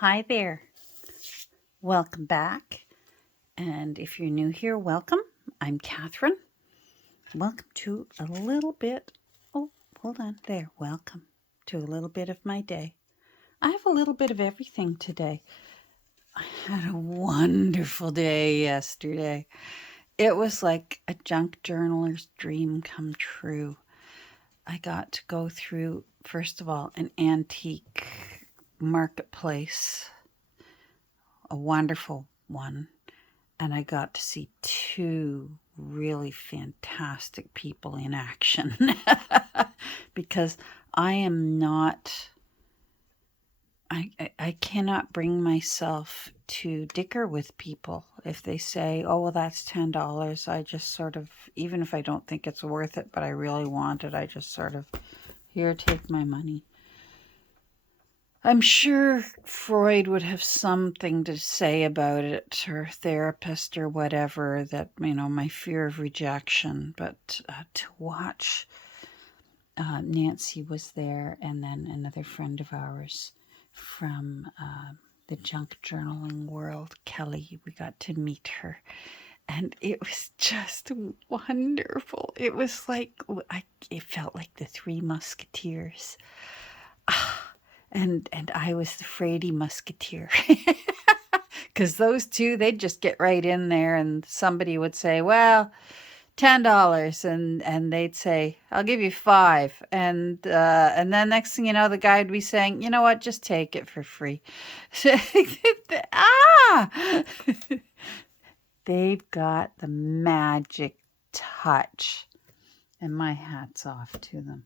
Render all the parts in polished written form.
Hi there. Welcome back. And if you're new here, welcome. I'm Catherine. Welcome to a little bit. Oh, hold on there. Welcome to a little bit of my day. I have a little bit of everything today. I had a wonderful day yesterday. It was like a junk journaler's dream come true. I got to go through, first of all, an antique marketplace, a wonderful one. And I got to see two really fantastic people in action because I am not, I cannot bring myself to dicker with people. If they say, oh, well, that's $10, I just sort of, even if I don't think it's worth it, but I really want it, I just sort of, here, take my money. I'm sure Freud would have something to say about it, or therapist or whatever, that, my fear of rejection. But to watch, Nancy was there, and then another friend of ours from the junk journaling world, Kelly, we got to meet her. And it was just wonderful. It was like, it felt like the Three Musketeers. And I was the Frady Musketeer. Because those two, they'd just get right in there, and somebody would say, well, $10, and they'd say, I'll give you 5. And then next thing you know, the guy would be saying, you know what, just take it for free. Ah! They've got the magic touch, and my hat's off to them.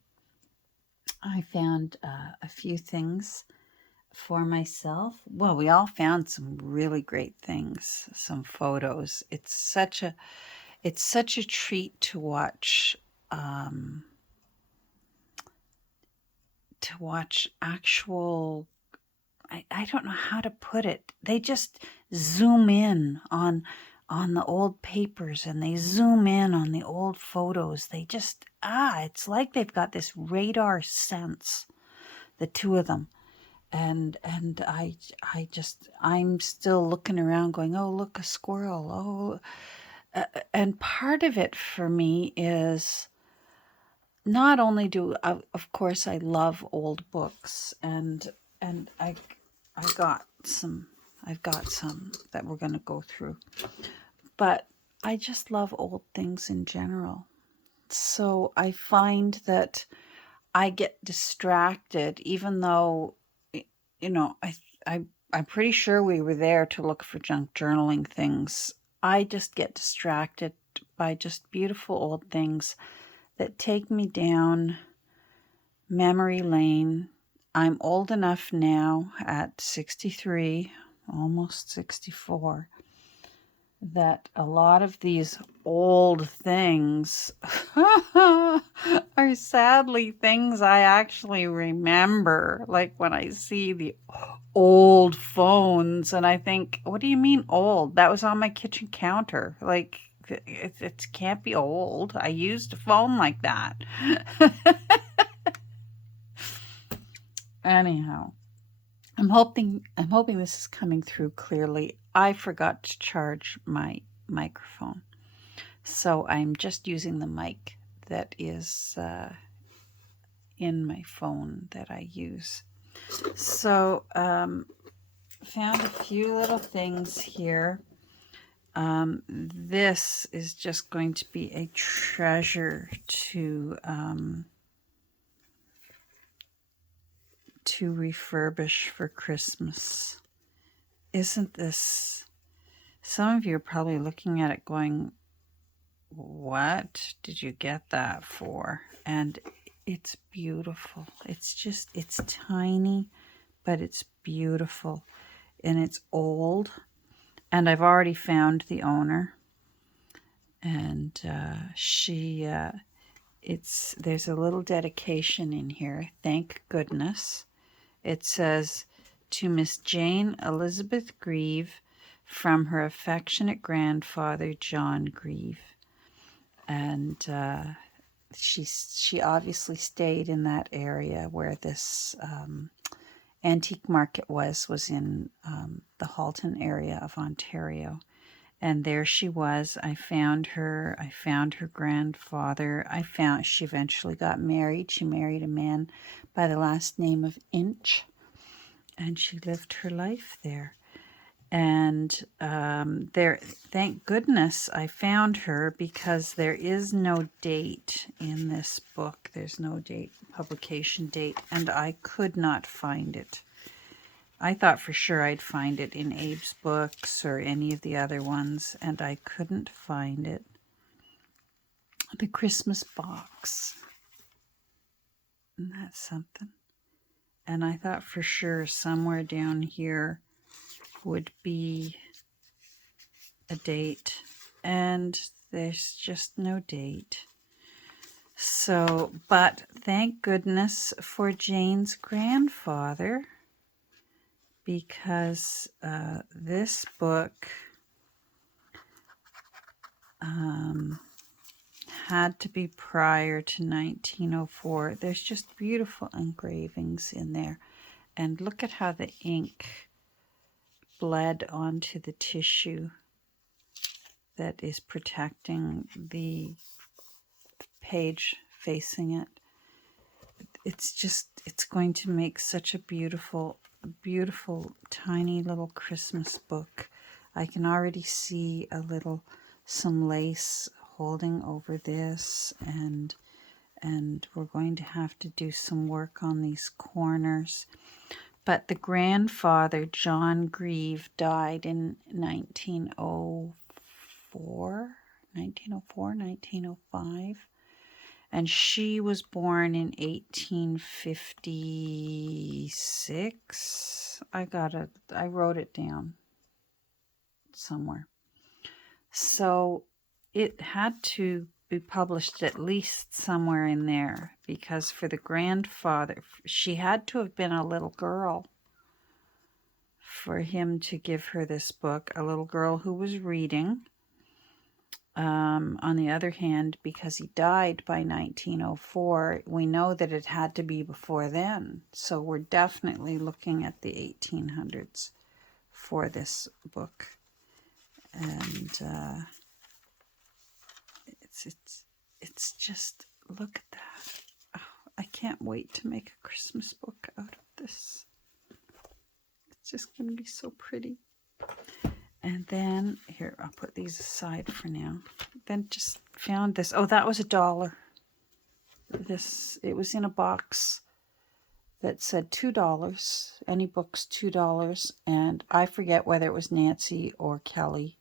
I found a few things for myself. Well, we all found some really great things, some photos. It's such a treat to watch actual, I don't know how to put it. They just zoom in on the old papers, and they zoom in on the old photos. They just it's like they've got this radar sense, the two of them. And I'm still looking around going, oh, look, a squirrel. Oh, and part of it for me is not only of course, I love old books, and I've got some that we're going to go through, but I just love old things in general. So I find that I get distracted, even though, I'm pretty sure we were there to look for junk journaling things. I just get distracted by just beautiful old things that take me down memory lane. I'm old enough now at 63, almost 64, that a lot of these old things are sadly things I actually remember. Like when I see the old phones and I think, what do you mean old? That was on my kitchen counter. Like, it can't be old. I used a phone like that. Anyhow, I'm hoping this is coming through clearly. I forgot to charge my microphone, so I'm just using the mic that is in my phone that I use. So found a few little things here. This is just going to be a treasure to refurbish for Christmas. Isn't this? Some of you are probably looking at it going, what did you get that for? And it's beautiful. It's tiny, but it's beautiful, and it's old, and I've already found the owner, and there's a little dedication in here. Thank goodness. It says, to Miss Jane Elizabeth Grieve, from her affectionate grandfather, John Grieve. And she obviously stayed in that area where this antique market was in the Halton area of Ontario. And there she was. I found her. I found her grandfather. She eventually got married. She married a man by the last name of Inch, and she lived her life there. And thank goodness I found her, because there is no date in this book. There's no date, publication date, and I could not find it. I thought for sure I'd find it in Abe's books or any of the other ones, and I couldn't find it. The Christmas box. Isn't that something? And I thought for sure somewhere down here would be a date, and there's just no date. So, but thank goodness for Jane's grandfather, because this book had to be prior to 1904. There's just beautiful engravings in there. And look at how the ink bled onto the tissue that is protecting the page facing it. It's going to make such a beautiful, beautiful, tiny little Christmas book. I can already see some lace holding over this, and we're going to have to do some work on these corners. But the grandfather, John Grieve, died in 1904, 1905. And she was born in 1856. I wrote it down somewhere. So it had to be published at least somewhere in there, because for the grandfather, she had to have been a little girl for him to give her this book, a little girl who was reading. On the other hand, because he died by 1904, we know that it had to be before then. So we're definitely looking at the 1800s for this book. And it's just, look at that. Oh, I can't wait to make a Christmas book out of this. It's just going to be so pretty. And then, here, I'll put these aside for now. Then just found this. Oh, that was $1. It was in a box that said $2. Any books, $2. And I forget whether it was Nancy or Kelly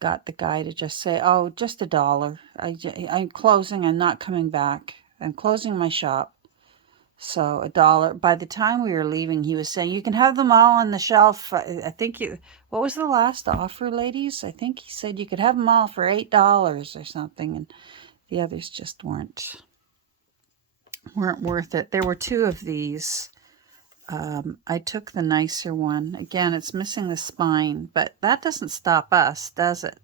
got the guy to just say, oh, just $1. I'm closing. I'm not coming back. I'm closing my shop. So $1. By the time we were leaving, he was saying, you can have them all on the shelf. I think what was the last offer, ladies? I think he said you could have them all for $8 or something. And the others just weren't worth it. There were 2 of these. I took the nicer one. Again, it's missing the spine, but that doesn't stop us, does it?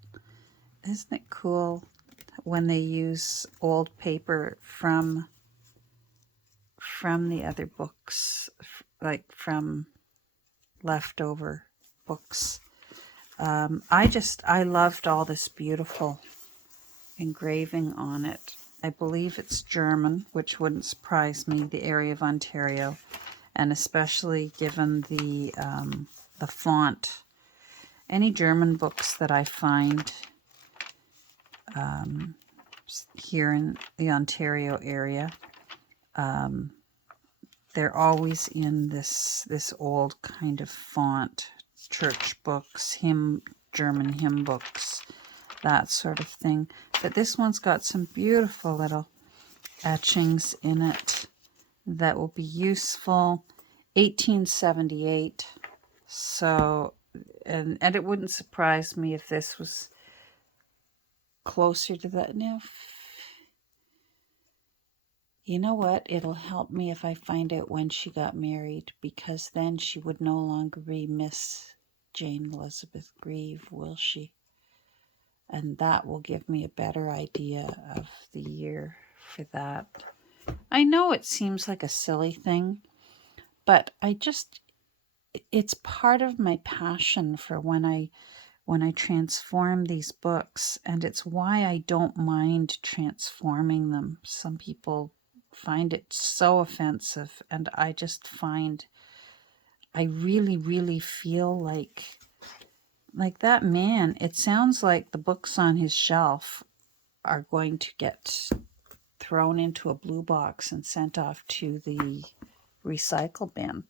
Isn't it cool when they use old paper from the other books, like from leftover books? I loved all this beautiful engraving on it. I believe it's German, which wouldn't surprise me, the area of Ontario, and especially given the font. Any German books that I find here in the Ontario area, they're always in this old kind of font, church books, German hymn books, that sort of thing. But this one's got some beautiful little etchings in it that will be useful. 1878. So, and it wouldn't surprise me if this was closer to that. Now, you know what? It'll help me if I find out when she got married, because then she would no longer be Miss Jane Elizabeth Grieve, will she? And that will give me a better idea of the year for that. I know it seems like a silly thing, But it's part of my passion for when I transform these books, and it's why I don't mind transforming them. Some people find it so offensive, and I just find I really, really feel like that man, it sounds like the books on his shelf are going to get thrown into a blue box and sent off to the recycle bin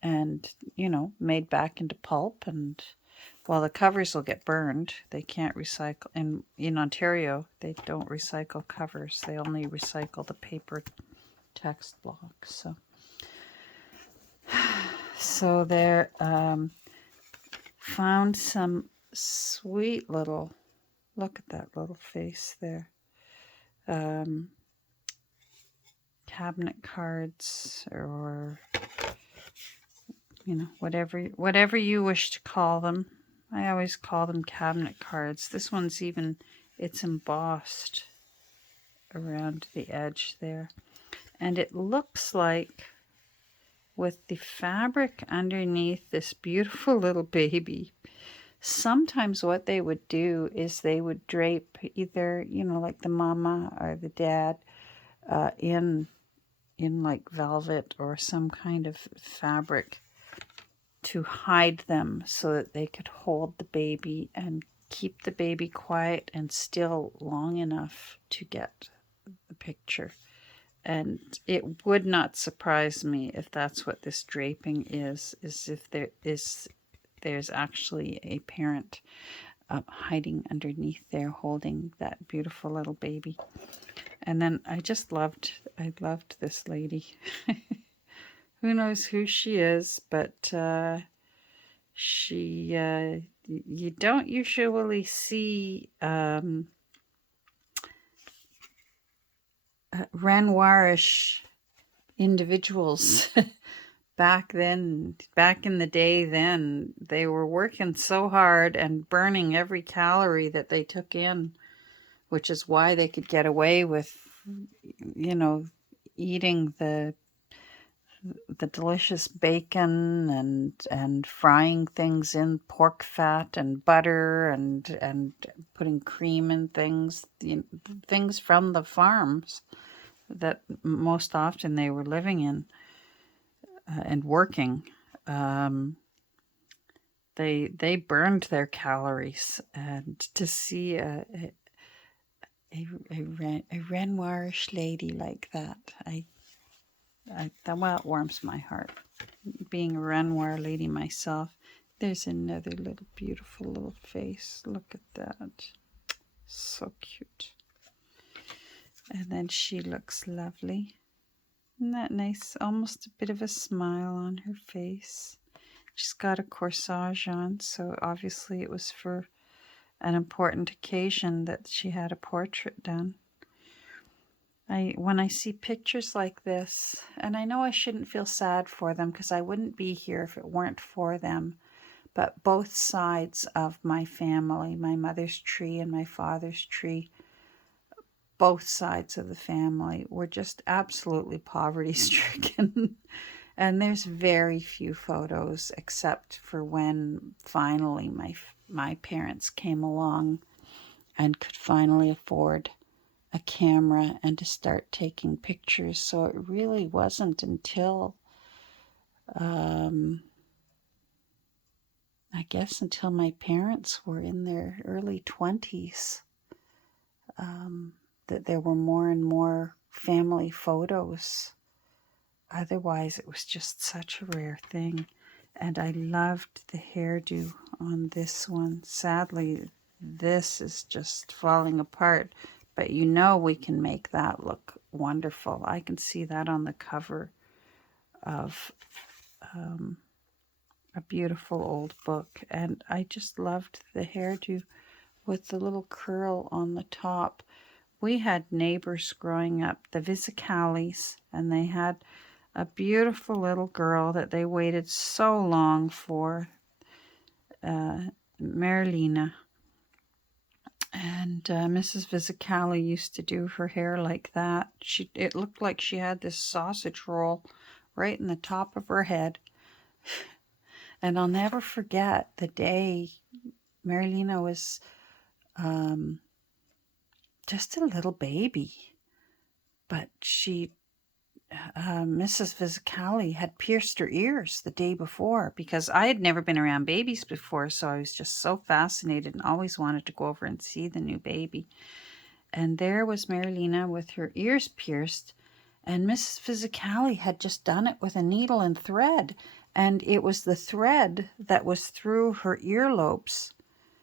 and, made back into pulp. And well, the covers will get burned. They can't recycle. In Ontario, they don't recycle covers. They only recycle the paper text blocks. So there, found some sweet little, look at that little face there. Cabinet cards, or whatever you wish to call them. I always call them cabinet cards. This one's it's embossed around the edge there. And it looks like, with the fabric underneath this beautiful little baby, sometimes what they would do is they would drape either, like the mama or the dad, in like velvet or some kind of fabric to hide them so that they could hold the baby and keep the baby quiet and still long enough to get the picture. And it would not surprise me if that's what this draping is if there's actually a parent hiding underneath there holding that beautiful little baby. And then I loved this lady. Who knows who she is, but she, you don't usually see Renoirish individuals. Back in the day, then they were working so hard and burning every calorie that they took in, which is why they could get away with, eating the delicious bacon and frying things in pork fat and butter and putting cream in things, things from the farms that most often they were living in and working. They burned their calories, and to see a Renoirish lady like that, it warms my heart. Being a Renoir lady myself, there's another little beautiful little face. Look at that. So cute. And then she looks lovely. Isn't that nice? Almost a bit of a smile on her face. She's got a corsage on, so obviously it was for an important occasion that she had a portrait done. When I see pictures like this, and I know I shouldn't feel sad for them because I wouldn't be here if it weren't for them, but both sides of my family, my mother's tree and my father's tree, both sides of the family were just absolutely poverty-stricken. And there's very few photos except for when finally my parents came along and could finally afford a camera and to start taking pictures. So it really wasn't until, I guess until my parents were in their early 20s, that there were more and more family photos. Otherwise, it was just such a rare thing. And I loved the hairdo on this one. Sadly, this is just falling apart. But we can make that look wonderful. I can see that on the cover of a beautiful old book. And I just loved the hairdo with the little curl on the top. We had neighbors growing up, the Visicales, and they had a beautiful little girl that they waited so long for, Marilina. And Mrs. Visicali used to do her hair like that. It looked like she had this sausage roll right in the top of her head. And I'll never forget the day Marilena was just a little baby. But Mrs. Vizicali had pierced her ears the day before, because I had never been around babies before, so I was just so fascinated and always wanted to go over and see the new baby. And there was Marilena with her ears pierced, and Mrs. Vizicali had just done it with a needle and thread, and it was the thread that was through her earlobes.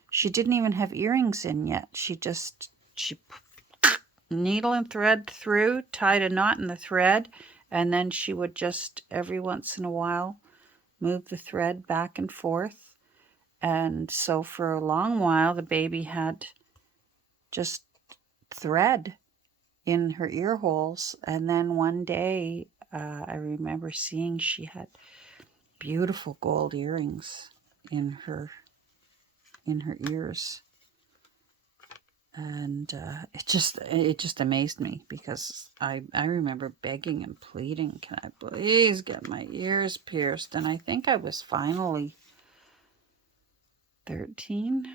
She didn't even have earrings in yet. She needle and thread through, tied a knot in the thread, and then she would just every once in a while move the thread back and forth. And so for a long while the baby had just thread in her ear holes. And then one day I remember seeing she had beautiful gold earrings in her ears. And it just amazed me, because I remember begging and pleading, can I please get my ears pierced? And I think I was finally 13,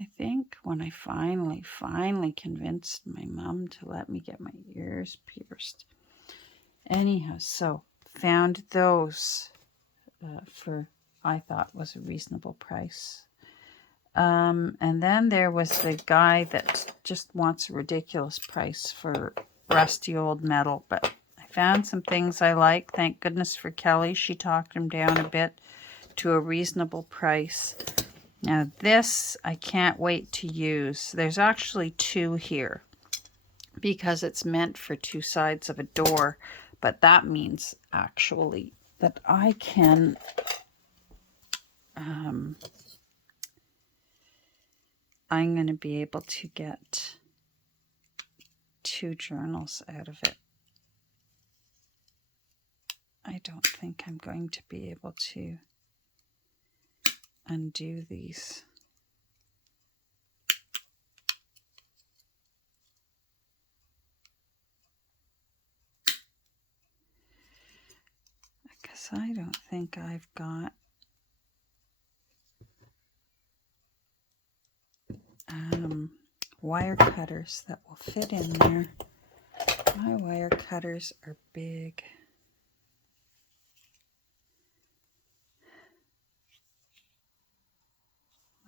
I think, when I finally convinced my mom to let me get my ears pierced. Anyhow, so found those for, I thought, was a reasonable price. And then there was the guy that just wants a ridiculous price for rusty old metal. But I found some things I like. Thank goodness for Kelly. She talked him down a bit to a reasonable price. Now this I can't wait to use. There's actually two here, because it's meant for two sides of a door. But that means actually that I can... I'm going to be able to get 2 journals out of it. I don't think I'm going to be able to undo these. Because I don't think I've got wire cutters that will fit in there. My wire cutters are big.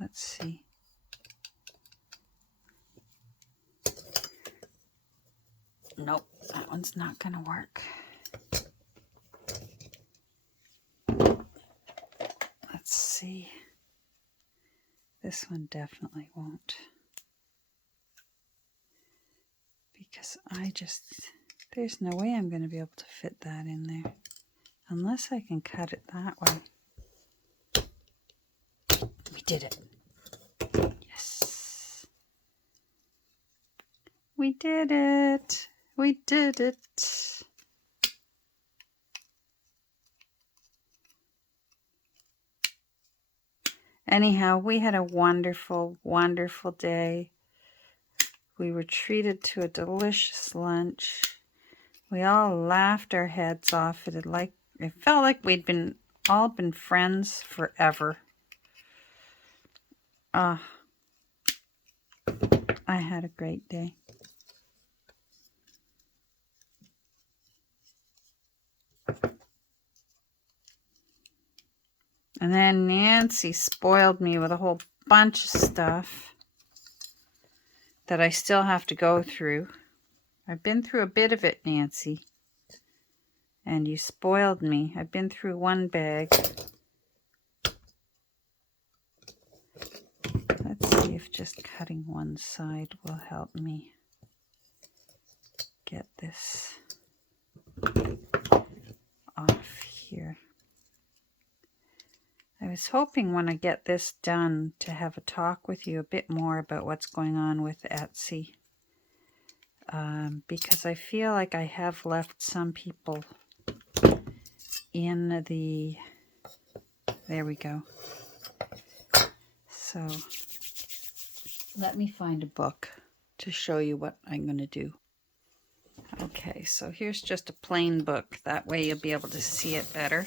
Let's see. Nope, that one's not going to work. Let's see. This one definitely won't. Because there's no way I'm going to be able to fit that in there. Unless I can cut it that way. We did it. Yes. We did it. We did it. Anyhow, we had a wonderful, wonderful day. We were treated to a delicious lunch. We all laughed our heads off. It felt like we'd all been friends forever. I had a great day. And then Nancy spoiled me with a whole bunch of stuff that I still have to go through. I've been through a bit of it, Nancy. And you spoiled me. I've been through one bag. Let's see if just cutting one side will help me get this off here. I was hoping when I get this done to have a talk with you a bit more about what's going on with Etsy. Because I feel like I have left some people in the... There we go. So let me find a book to show you what I'm going to do. Okay, so here's just a plain book. That way you'll be able to see it better.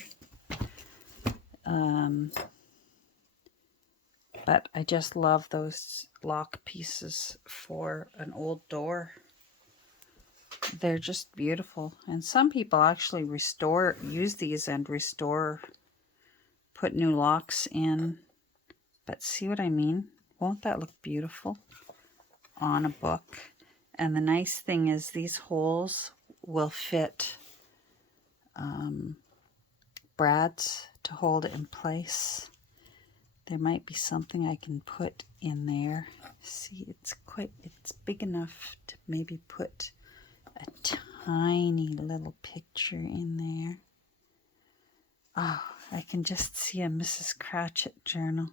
But I just love those lock pieces for an old door. They're just beautiful. And some people actually use these and put new locks in. But see what I mean? Won't that look beautiful on a book? And the nice thing is these holes will fit brads to hold it in place. There might be something I can put in there. See, it's big enough to maybe put a tiny little picture in there. Oh, I can just see a Mrs. Cratchit journal.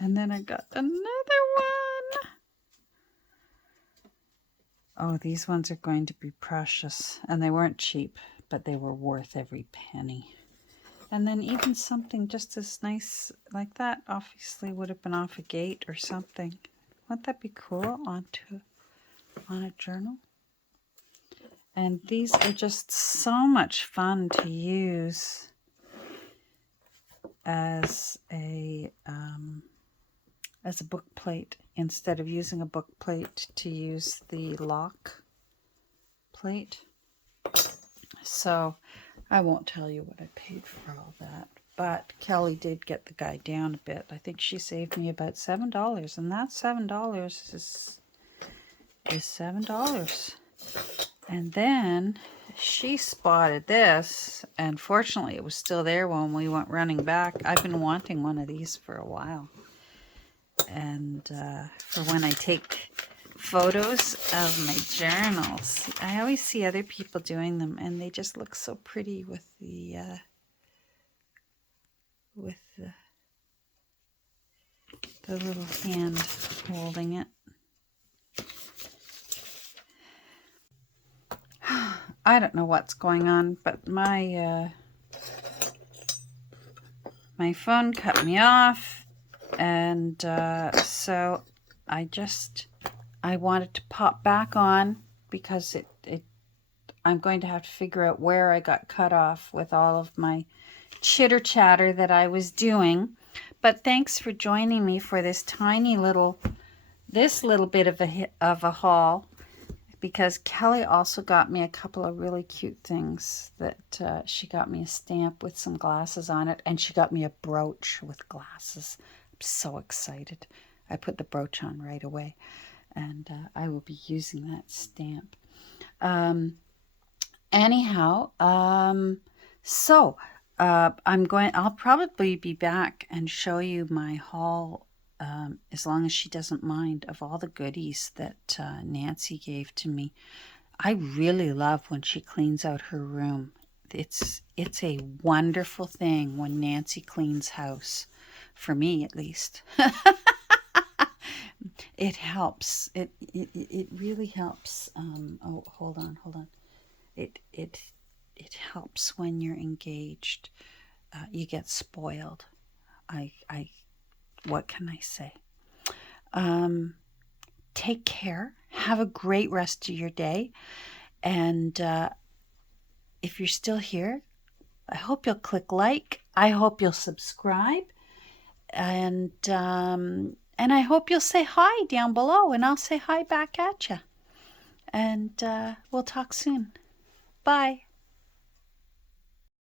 And then I got another one. Oh, these ones are going to be precious. And they weren't cheap, but they were worth every penny. And then even something just as nice like that obviously would have been off a gate or something. Wouldn't that be cool on a journal? And these are just so much fun to use as a book plate instead of using a book plate to use the lock plate. So I won't tell you what I paid for all that, but Kelly did get the guy down a bit. I think she saved me about $7, and that $7 is $7. And then she spotted this, and fortunately it was still there when we went running back. I've been wanting one of these for a while. And for when I take photos of my journals, I always see other people doing them, and they just look so pretty with the little hand holding it. I don't know what's going on, but my phone cut me off, and so I wanted to pop back on because I'm going to have to figure out where I got cut off with all of my chitter chatter that I was doing. But thanks for joining me for this little bit of a haul, because Kelly also got me a couple of really cute things. That she got me a stamp with some glasses on it, and she got me a brooch with glasses. I'm so excited. I put the brooch on right away, and I will be using that stamp. Anyhow, so I'll probably be back and show you my haul, as long as she doesn't mind, of all the goodies that Nancy gave to me. I really love when she cleans out her room. It's a wonderful thing when Nancy cleans house, for me at least. It helps. It really helps. Oh, hold on. It helps when you're engaged. You get spoiled. What can I say? Take care. Have a great rest of your day. And if you're still here, I hope you'll click like. I hope you'll subscribe. And I hope you'll say hi down below, and I'll say hi back at you. And we'll talk soon. Bye.